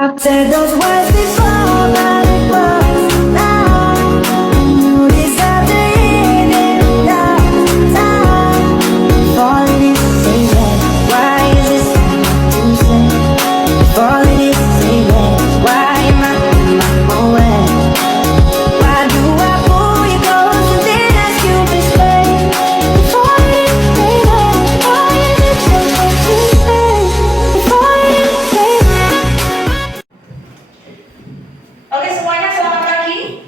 I said those words before, but it was now. You deserve to hear them now. Falling is saying, why is this to say? Falling is saying, why am I away? Why do I pull you close and then ask you to stay? Falling is saying, why is it so hard to say? Falling is saying. Oke semuanya, selamat pagi.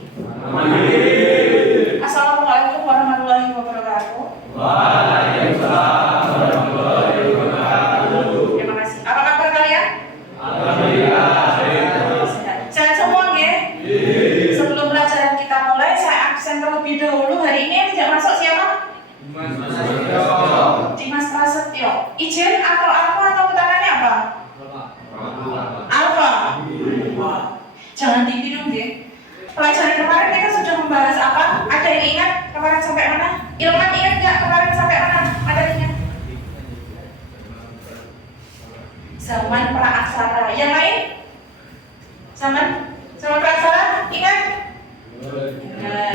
Assalamualaikum warahmatullahi wabarakatuh. Waalaikumsalam warahmatullahi wabarakatuh. Terima kasih. Apa kabar kalian? Alhamdulillah. Sehat semua nggih? Sebelum pelajaran kita mulai, saya absen terlebih dahulu. Hari ini yang tidak masuk siapa? Dimas Prasetyo. Ijen atau alfa atau utamanya apa? Alfa. Jangan ditiru nggih. Pelajaran kemarin kita sudah membahas apa? Ada yang ingat kemarin sampai mana? Ilman ingat nggak kemarin sampai mana? Ada yang ingat? Zaman praaksara. Yang lain? Zaman praaksara ingat?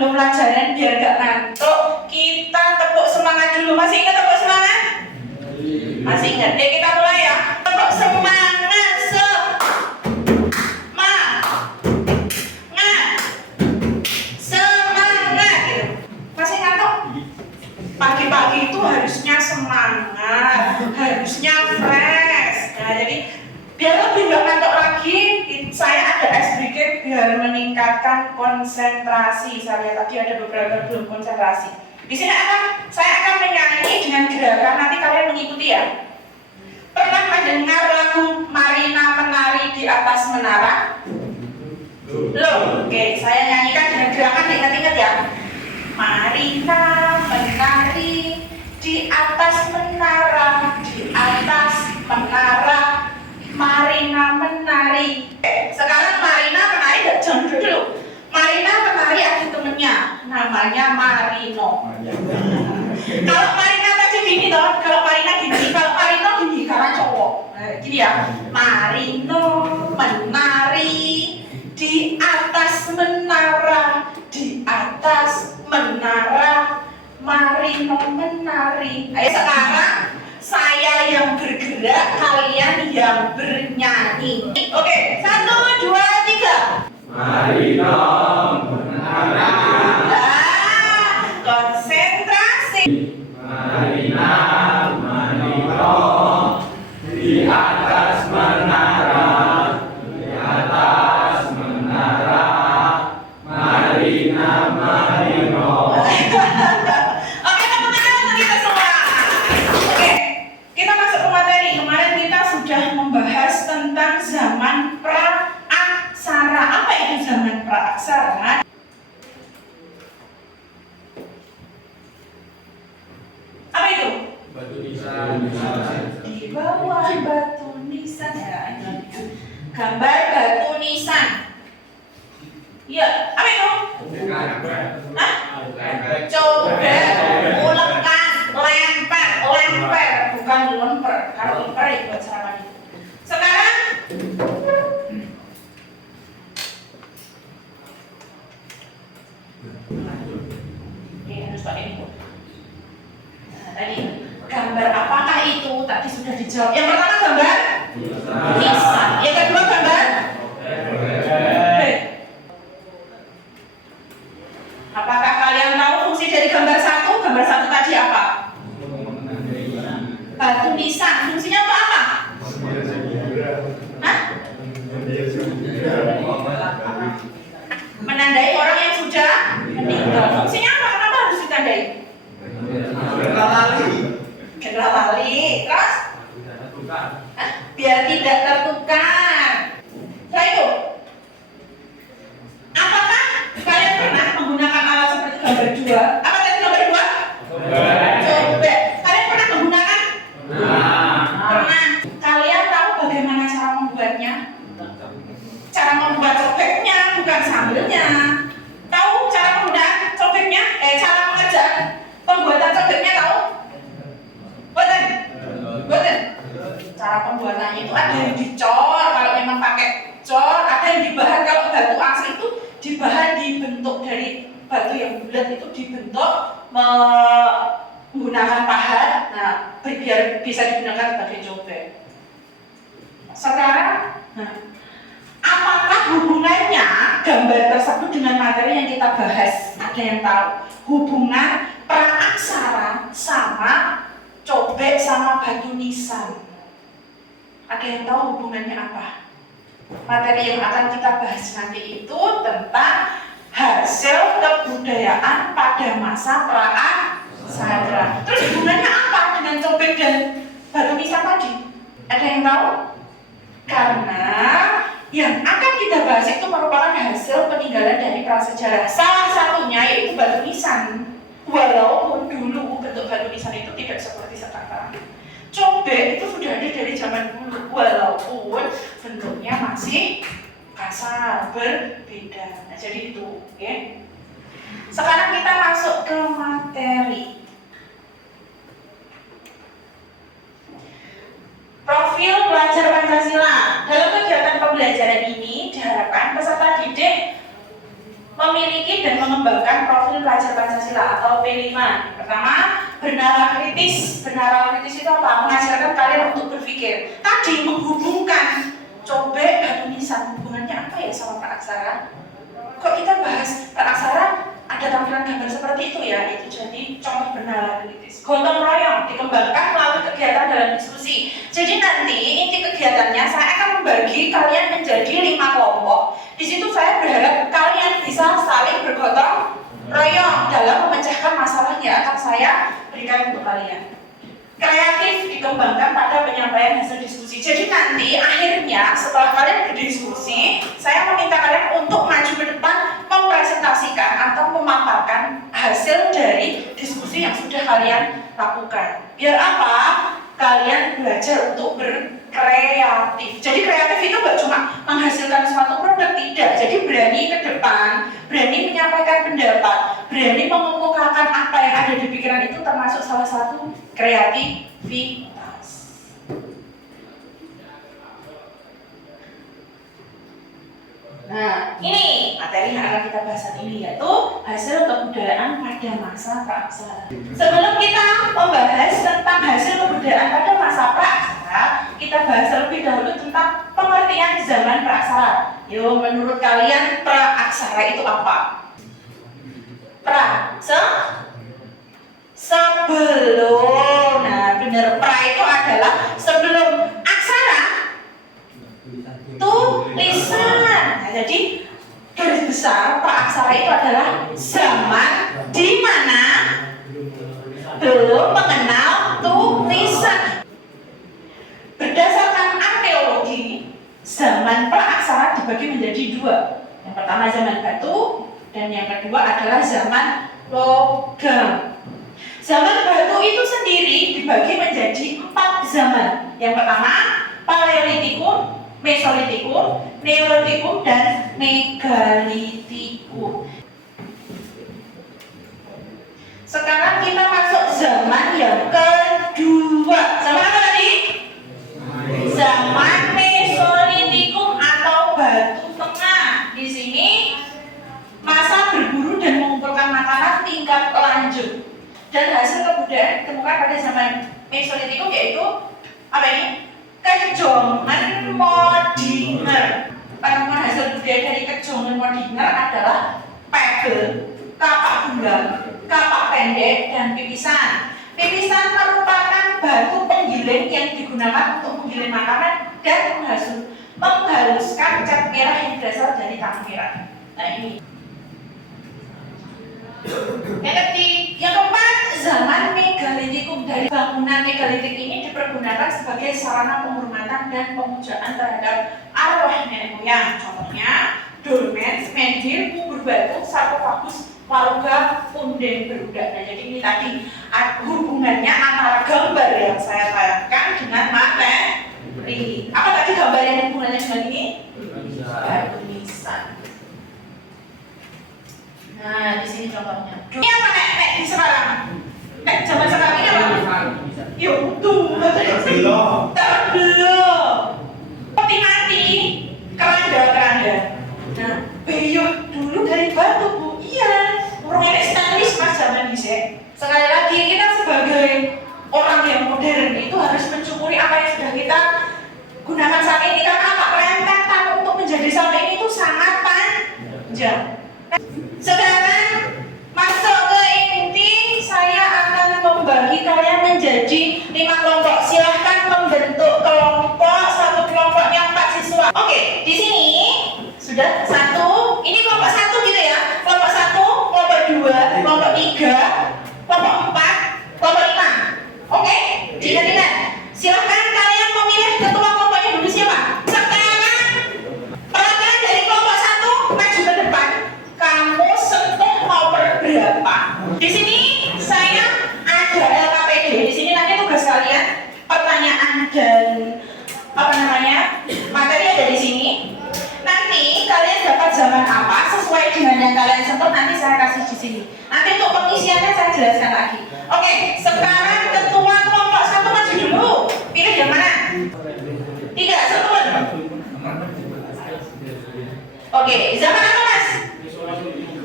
Pelajaran biar gak ngantuk, kita tepuk semangat dulu. Masih ingat tepuk semangat? Masih ingat? Ya kita mulai ya. Tepuk semangat. Semangat gitu. Masih ngantuk? Pagi-pagi itu harusnya semangat, harusnya fresh. Nah jadi biar lebih gak ngantuk lagi, saya ada SBK biar meningkatkan konsentrasi. Saya lihat tadi ada beberapa belum konsentrasi. Di sini saya akan menyanyi dengan gerakan, nanti kalian mengikuti ya. Pernah mendengar lagu Marina menari di atas menara? Loh, oke, saya nyanyikan dengan gerakan, diingat-ingat ya. Marina menari di atas menara, di atas menara. Marina menari. Sekarang Marina menari, jangan dulu. Marina menari ada temennya, namanya Marino. Kalau Marina tadi gini toh, kalau Marina gini, kalau Marino gini karena cowok. Gini ya, Marino menari di atas menara, di atas menara. Marino menari. Ayo sekarang saya yang bergerak, kalian yang bernyanyi. Oke, 1, 2, 3. Marina menara. Konsentrasi. Marina di atas menara. Di atas menara. Marina Marino. Oke, tepuk tangan untuk kita semua. Oke, kita masuk ke materi. Kemarin kita sudah membahas tentang zaman praaksara. Apa itu zaman praaksara? Apa itu? Batu nisan. Di bawah batu nisan ya, gambar batu nisan. Iya, apa itu? Hah? Coba ulekan, lemper, bukan lemper. Kalau lemper itu buat sarapan itu. Sekarang ini harus pakai ini. Nah, tadi gambar apakah itu? Tadi sudah dijawab. Yang pertama gambar nisan. Yang kedua gambar apakah kalian tahu fungsi dari gambar satu? Gambar satu tadi apa? Batu nisan. Fungsinya untuk apa? Hah? Menandai orang yang sudah meninggal. Fungsinya apa? Kenapa harus ditandai? Genera lali. Terus? Hah? Biar tidak tertukar. Setelah itu, apakah kalian pernah menggunakan alat seperti gambar 2? Apa tadi gambar 2? Coba. Kalian pernah menggunakan? Pernah. Kalian tahu bagaimana cara membuatnya? Cara membuat cobeknya, bukan sambelnya. Tahu cara penggunaan cobeknya? Cara mengerjakan pembuatan cobeknya tahu? Buatan? Cara pembuatannya itu ada yang dicor, kalau memang pakai cor dibentuk dari batu yang bulat itu dibentuk menggunakan pahat, nah biar bisa digunakan sebagai cobek. Sekarang, nah, apakah hubungannya gambar tersebut dengan materi yang kita bahas? Ada yang tahu? Hubungan praaksara sama cobek sama batu nisan. Ada yang tahu hubungannya apa? Materi yang akan kita bahas nanti itu tentang hasil kebudayaan pada masa praaksara. Terus hubungannya apa dengan cobek dan batu nisan tadi? Ada yang tahu? Karena yang akan kita bahas itu merupakan hasil peninggalan dari prasejarah. Salah satunya yaitu batu nisan. Walaupun dulu bentuk batu nisan itu tidak seperti sekarang. Cobek itu sudah ada dari zaman dulu, walaupun bentuknya masih kasar, berbeda. Nah, jadi itu, oke. Sekarang kita masuk ke materi. Profil pelajar Pancasila. Dalam kegiatan pembelajaran ini diharapkan peserta didik memiliki dan mengembangkan profil pelajar Pancasila atau P5. Pertama, bernalar kritis. Bernalar kritis itu apa? Mengajarkan kalian untuk berpikir. Tadi menghubungkan cobek batu nisan. Hubungannya apa ya sama praaksara? Kok kita bahas praaksara ada tampilan gambar seperti itu ya? Itu jadi contoh bernalar kritis. Gotong royong dikembangkan melalui kegiatan dalam diskusi. Jadi nanti inti kegiatannya saya akan membagi kalian menjadi 5 kelompok. Di situ saya berharap kalian bisa saling bergotong royong dalam memecahkan masalah yang akan saya berikan untuk kalian. Kreatif dikembangkan pada penyampaian hasil diskusi. Jadi nanti akhirnya setelah kalian berdiskusi, saya meminta kalian untuk maju ke depan mempresentasikan atau memaparkan hasil dari diskusi yang sudah kalian lakukan. Biar apa? Kalian belajar untuk berkreatif. Jadi kreatif itu nggak cuma menghasilkan suatu produk, tidak. Jadi berani ke depan, berani menyampaikan pendapat, berani mengemukakan apa yang ada di pikiran itu termasuk salah satu kreativitas. Nah, ini materi yang akan kita bahas hari ini, yaitu hasil kebudayaan pada masa praaksara. Sebelum kita membahas tentang hasil kebudayaan pada masa praaksara, kita bahas terlebih dahulu tentang pengertian zaman praaksara. Yo, menurut kalian praaksara itu apa? Sebelum. Nah, benar, pra itu adalah sebelum aksara. Tulisan. Nah, jadi garis besar praaksara itu adalah zaman di mana belum mengenal tulisan. Berdasarkan arkeologi, zaman praaksara dibagi menjadi 2. Yang pertama zaman batu dan yang kedua adalah zaman logam. Zaman batu itu sendiri dibagi menjadi 4 zaman. Yang pertama Paleolitikum, Mesolitikum, Neolitikum, dan Megalitikum. Sekarang kita masuk zaman yang kedua. Zaman apa tadi? Zaman Mesolitikum atau batu tengah. Di sini masa berburu dan mengumpulkan makanan tingkat lanjut. Dan hasil kebudayaan ditemukan pada zaman Mesolitikum yaitu apa ini? Kejongan modiner. Penemuan hasil budaya dari kejongan modiner adalah pebel, kapak tunggal, kapak pendek, dan pipisan. Pipisan merupakan batu penggiling yang digunakan untuk menggiling makanan dan menghaluskan cat merah yang berasal dari tanah merah. Nah, ini. Yang keempat, zaman Megalitikum. Dari bangunan megalitik ini dipergunakan sebagai sarana penghormatan dan pemujaan terhadap arwah nenek moyang. Contohnya dolmen, menhir, kubur batu, sarkofagus, waruga, punden berudak. Nah, jadi ini tadi hubungannya antara gambar yang saya tayangkan dengan materi. Apa tadi gambar yang hubungannya dengan ini? Batu nisan. Nah, di sini contohnya. Ini apa nek di sekarang? Nek zaman sekarang ini apa? Yuk, tuh. Belum. Peti mati, keranda. Nah, beyut dulu dari batu, Bu. jenjang. Sekarang masuk ke inti, saya akan membagi kalian menjadi 5 kelompok. Silahkan membentuk kelompok, satu kelompoknya 4 siswa. Oke, di sini sudah 1. Ini kelompok 1 gitu ya. Kelompok 1, kelompok 2, kelompok 3, kelompok 4, kelompok 5. Oke, diingat-ingat. Silahkan kalian memilih ketua kelompoknya dulu siapa. Sekarang perwakilan dari kelompok 1 maju ke depan. Kamu sentuh nomor berapa? Di sini saya ada LKPD. Di sini nanti tugas kalian pertanyaan dan materi ada di sini. Nanti kalian dapat zaman apa sesuai dengan yang kalian sentuh, nanti saya kasih di sini. Nanti untuk pengisiannya saya jelaskan lagi. Oke, sekarang ketua kelompok 1 maju dulu. Pilih yang mana? 3, sentuh. Oke, zaman apa mas?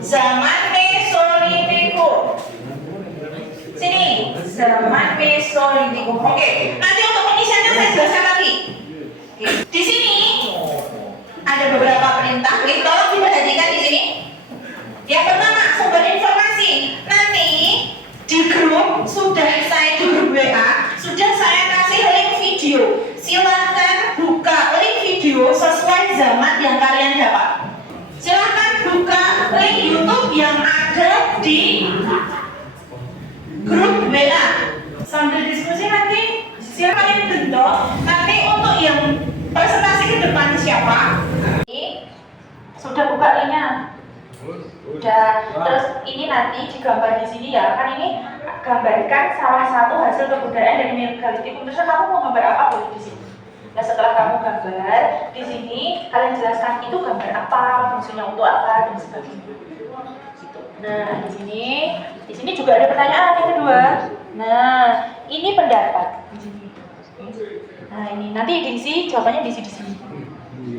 Zaman Mesolitikum. Sini, zaman Mesolitikum. Oke, nanti untuk pengisiannya saya jelaskan lagi. Oke. Di sini ada beberapa perintah. Oke, tolong diperhatikan di sini. Yang pertama, sumber informasi. Nanti di grup di grup WA sudah saya kasih link video. Silahkan buka link video sesuai zaman yang kalian dapat. Silahkan buka link YouTube yang ada di grup WA. Sambil diskusi nanti silahkan kalian bentuk. Nanti untuk yang presentasi ke depan siapa? Ini sudah buka linknya. Udah. Terus ini nanti digambar di sini ya. Kan ini gambarkan salah satu hasil kebudayaan dari Megalitikum. Terus kamu mau gambar apa boleh di sini. Nah setelah kamu gambar di sini, kalian jelaskan itu gambar apa, fungsinya untuk apa dan sebagainya. Gitu. Nah di sini juga ada pertanyaan yang kedua. Nah ini pendapat. Di sini. Nah ini nanti diisi jawabannya diisi di sini.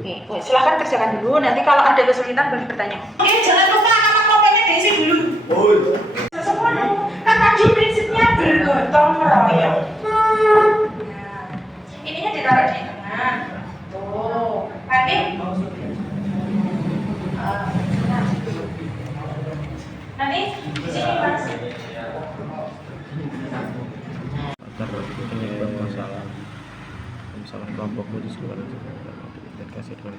Oke, silahkan kerjakan dulu. Nanti kalau ada kesulitan boleh bertanya. Oke, jangan lupa nama kelompoknya diisi dulu. Semua dulu. Kan tadi prinsipnya bergotong royong. Ininya ditaruh di tengah. Tuh, nanti. Nanti di sini mas. Penyebab masalah kelompok khusus luar dan kasih dulu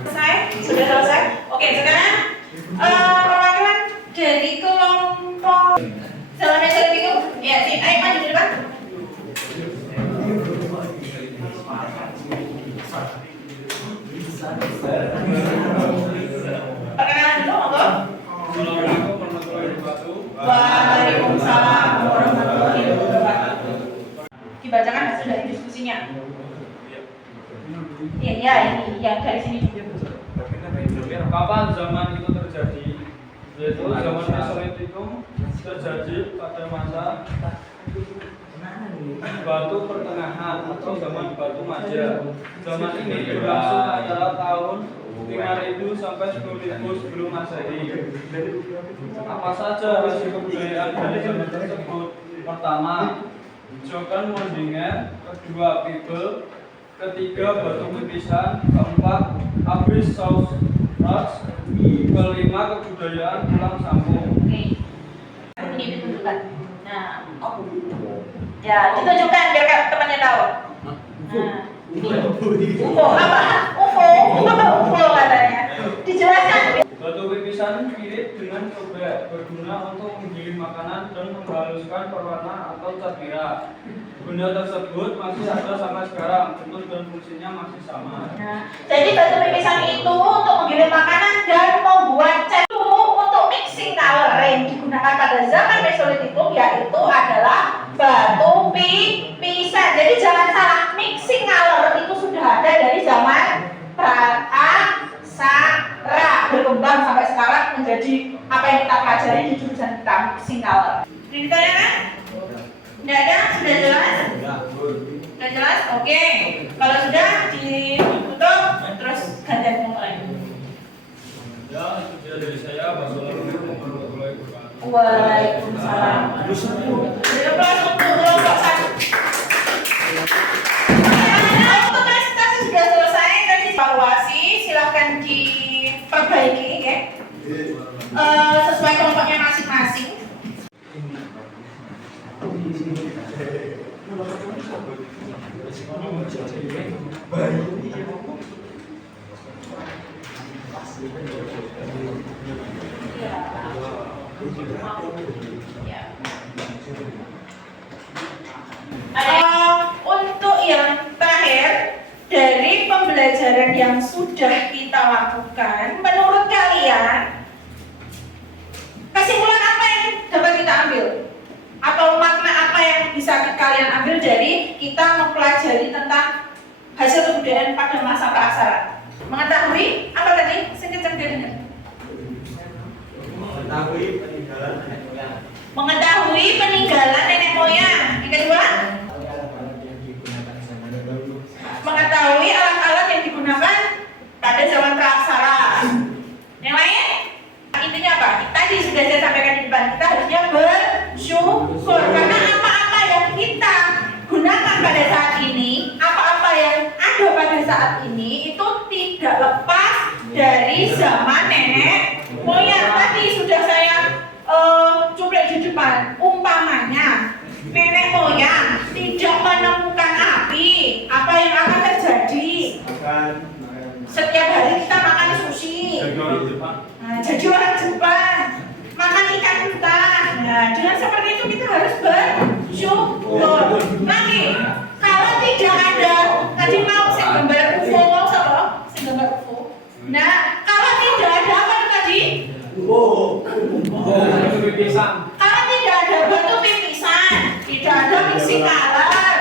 Selesai? Sudah selesai? Oke, sekarang perwakilan dari kelompok zaman Mesolitikum. Ya, sini, ayo maju ke depan. Perkenalan dulu, monggo. Assalamualaikum warahmatullahi wabarakatuh. Waalaikumsalam warahmatullahi wabarakatuh. Dibacakan hasil dari diskusinya. Iya, ini yang dari sini juga. Kapan zaman itu terjadi? Yaitu zaman Mesolitikum terjadi pada masa Batu Pertengahan atau zaman Batu Maja. Zaman ini berlangsung antara tahun 5000 sampai 10.000 sebelum Masehi. Apa saja hasil kebudayaan dari zaman tersebut? Pertama, Jokan Mondingan. Kedua, Pibel. Ketiga, batu pipisan. Keempat, Abis Saus Rods. Kelima, kebudayaan tulang sambung. Oke. Ini ditunjukkan. Nah, ya ditunjukkan biar temannya tahu. Nah, UFO apa? UFO katanya. Dijelaskan. Batu pipisan mirip dengan cobek, berguna untuk menggiling makanan dan menghaluskan perwarna atau cat merah. Benda tersebut masih ada sampai sekarang, bentuk dan fungsinya masih sama. Nah, jadi batu pipisan itu untuk menggiling makanan dan membuat cat. Untuk mixing color yang digunakan pada zaman Mesolitikum yaitu adalah batu pipisan. Jadi jangan salah, mixing color itu sudah ada dari zaman Prasara, berkembang sampai sekarang menjadi apa yang kita pelajari di jurusan kita, mixing color. Ini ditanyakan? Tidak ada? Sudah jelas? Sudah jelas? Oke, kalau sudah ditutup, terus gantian mulai. Ya, itu dia dari saya. Wassalamualaikum warahmatullahi wabarakatuh. Waalaikumsalam. Beri aplaus untuk kelompok 1. Untuk presentasi sudah selesai, dan evaluasi silahkan diperbaiki ya. Sesuai kelompoknya masing-masing. Untuk yang terakhir dari pembelajaran yang sudah kita lakukan, menurut kalian kesimpulan apa yang dapat kita ambil? Atau makna apa yang bisa kalian ambil dari kita mempelajari tentang hasil kebudayaan pada masa praksara? Mengetahui apa tadi? Sedikit dengar. Mengetahui peninggalan nenek moyang. Yang kedua, mengetahui alat-alat yang digunakan pada zaman praksara. Yang lain, intinya apa? Tadi sudah saya sampaikan di depan, kita harusnya bersyukur karena apa-apa yang kita gunakan pada saat ini, apa-apa yang ada pada saat ini itu tidak lepas dari zaman nenek moyang. Tadi sudah saya cuplek di depan, umpamanya nenek moyang tidak menemukan api, apa yang akan terjadi? Setiap hari kita makan sushi, jadi orang Jepang, makan ikan hutan. Nah, dengan seperti itu kita harus bersyukur. Lagi, kalau tidak ada, tadi mau saya gambar UFO, mau apa? Saya gambar UFO. Nah, kalau tidak ada apa tadi? Kalau tidak ada batu pipisan, tidak ada mixing color,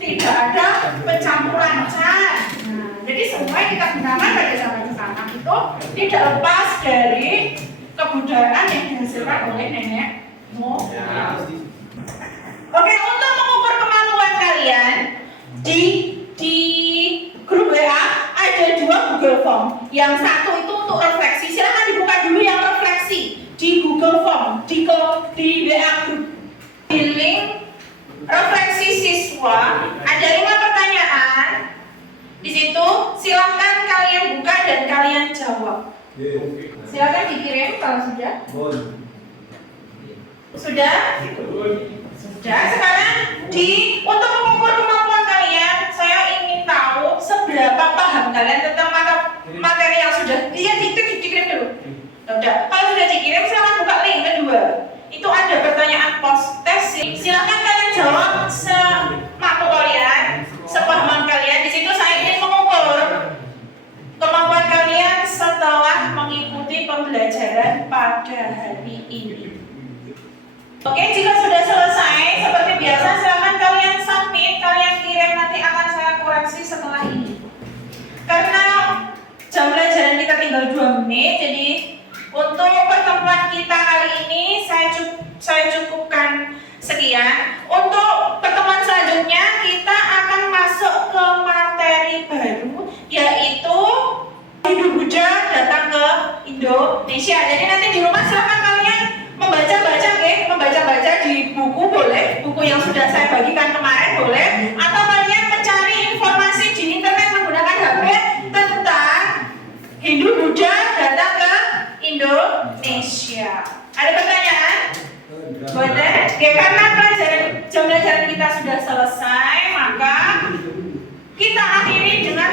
tidak ada pencampuran cat. Nah, jadi semua yang kita gunakan pada zaman sekarang itu tidak lepas dari kebudayaan yang dihasilkan oleh nenek moyang. Oke, untuk mengukur kemampuan kalian di grup WA ada 2 Google Form. Yang satu itu untuk refleksi. Silahkan dibuka dulu yang refleksi di Google Form di WA group. Di link refleksi siswa ada 5 pertanyaan. Di situ silahkan kalian buka dan kalian jawab. Silahkan dikirim kalau sudah. Sudah? Sudah. Sekarang untuk mengukur kemampuan kalian, saya ingin tahu seberapa paham kalian tentang materi yang sudah dikirim dulu. Sudah. Kalau sudah dikirim, silahkan buka link kedua. Itu ada pertanyaan post test. Silahkan kalian jawab semampu kalian, sepahaman kalian. Di situ saya ingin mengukur kemampuan kalian setelah mengikuti pembelajaran pada hari ini. Oke, jika sudah selesai, seperti biasa silakan kalian submit, kalian kirim, nanti akan saya koreksi setelah ini. Karena jam pelajaran kita tinggal 2 menit, jadi untuk pertemuan kita kali ini saya cukupkan sekian. Untuk pertemuan selanjutnya kita akan masuk ke materi baru, yaitu Hindu Buddha datang ke Indonesia. Jadi nanti di rumah silakan kalian membaca di buku boleh, buku yang sudah saya bagikan kemarin boleh, atau kalian mencari informasi di internet menggunakan HP tentang Hindu Buddha datang ke Indonesia. Ada pertanyaan? Boleh? Ya, karena jam pelajaran kita sudah selesai, maka kita akhiri dengan